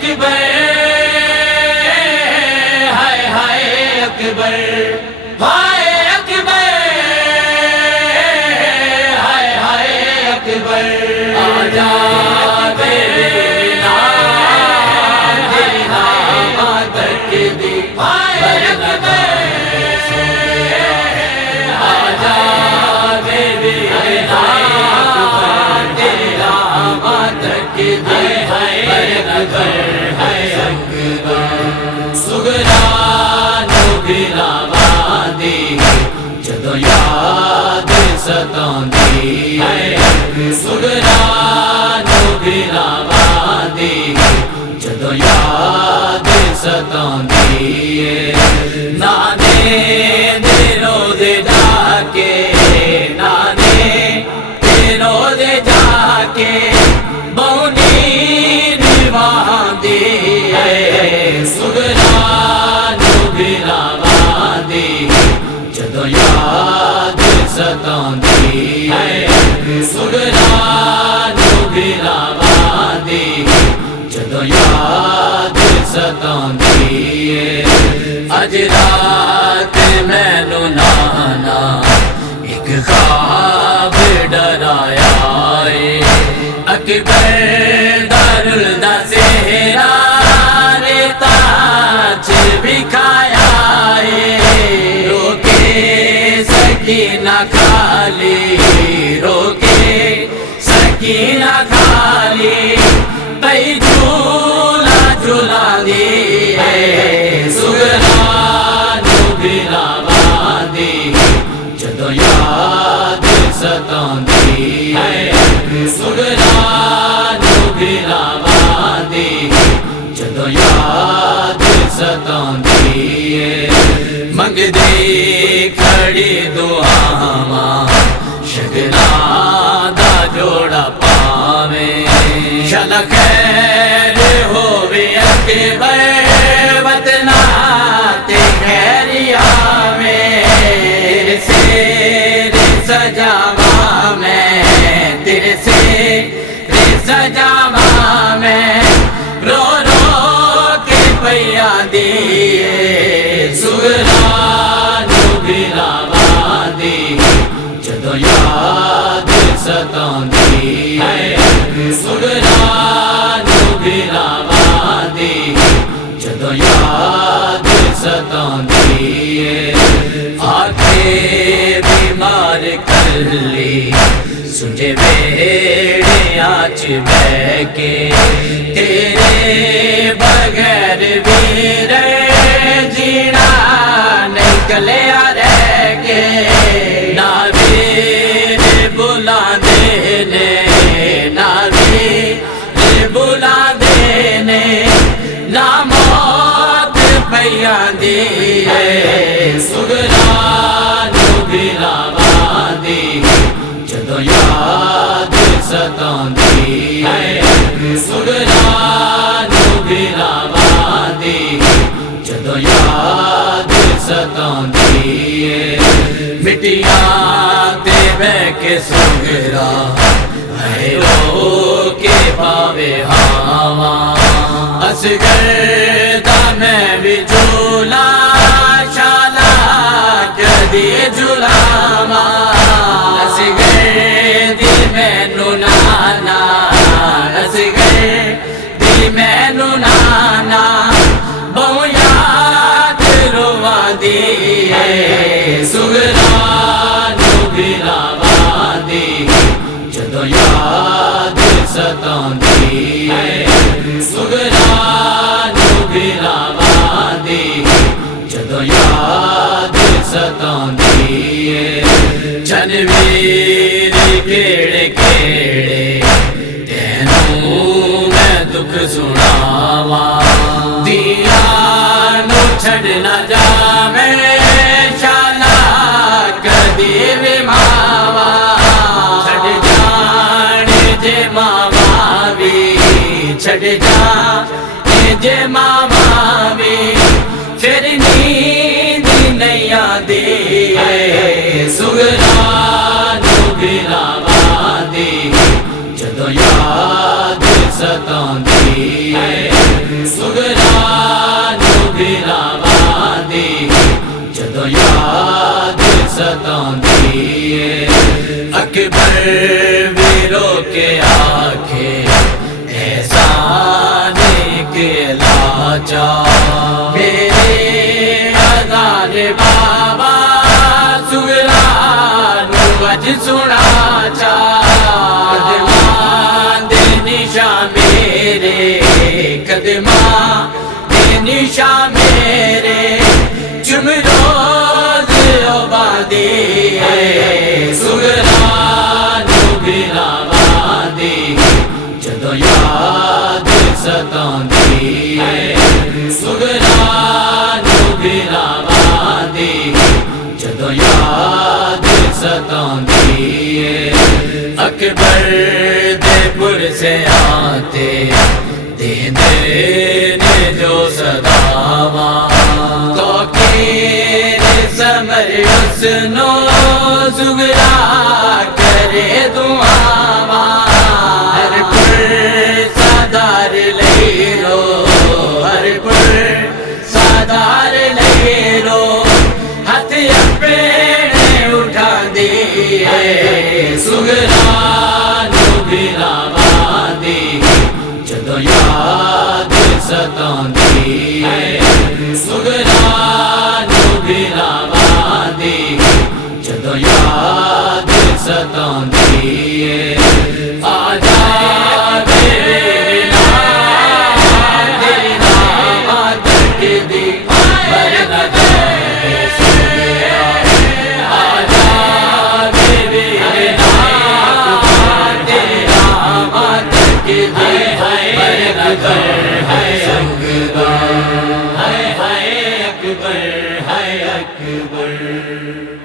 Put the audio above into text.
اکبر ہائے ہائے اکبر ہائے اکبر ہائے ہائے اکبر آجا جدو یاد ستاندی سگرانو گراواندی جدو یاد ستاندی نانے دیرو دے جا کے نانے دیرو دے جا کے بونی نواندی سگرانو گراواندی جدو یاد ستاندی سگرانو گراواندی جدو یاد ستاندی اج رات مینوں نانا ایک خواب ڈرایا ہے اکبر دارل دا سہرا ریتا چ بکھایا ہے روکے سکینہ کھالی روکے سکینہ کھالی پئی جھولا جھولا دی سگرانو گراواندی جدو یاد ستاندی سگرانو گراواندی جدو یاد ستاندی منگ دی کھڑی دعاواں شگنا دا جوڑا پاویں شل خیر ہووے اکبر وطنا تے خیریا میں تیرے سے سجاواں میں تیرے سے سجاواں میں رو رو کے پیا دی سگرانو گراواندی جدو یاد ستاندی سگرانو گراواندی جدو یاد ستاندی آکھے بیمار کلی سجے بیڑیاں چ بہ کے تیرے بغیر ویر جینا نکلیا رہ کے نہ ویر بلاندے نے نہ ویر بلاندے نے نہ موت پیاندی سگرانو گراواندی جدو یاد ستاندی سگرانو گراواندی جدو یاد ستاندی مٹیاں تے بہ کے سگرا اے رو کے پاوے ہاواں اصغر دا میں بھی جھولا شالا کدی جھولاواں اصغر دی مینوں نانا اصغر دی مینوں نانا بہو یاد رواندی سگرانو گراواندی جدو یاد ستاندی سگرانو گراواندی جدو یاد ستاندی جنویر کیڑے کیڑے تینوں میں دکھ سناواں دیا نو چھڈ نہ جاویں شالا کدی وی ماواں چھڈ جان جے ماواں وی چھڈ جان جے ماواں وی پھر نیند نہیں آندی سگرانو گراواندی جدو یاد ستاندی ستاندی ہے اکبر ویرو کے آکھے احسان کے لاچا میرے ہزار بابا سگران وج سنا چا قدمان دے نشاں میرے قدمان دے نشاں میرے چم روز عبادی سگران بھراواندی جدوں یاد ستاندی سگران بھراواندی جدوں یاد ستاندی اکبر دے پر سے آتے دیندے نے جو صداواں تو سمر حسنو سگرا کرے دعاواں ہر پر سادار لئی رو ہر پر سادار لئی رو ہاتھ اپنے اٹھا دی سگران بھراواندی جدوں یاد ستاندی سگران بھراواندی جدوں یاد ستاندی آجا میرے نام تیری نام تک دی برنا جائے آجا میرے نام تیری نام تک دی برنا جائے اکبر ہے اکبر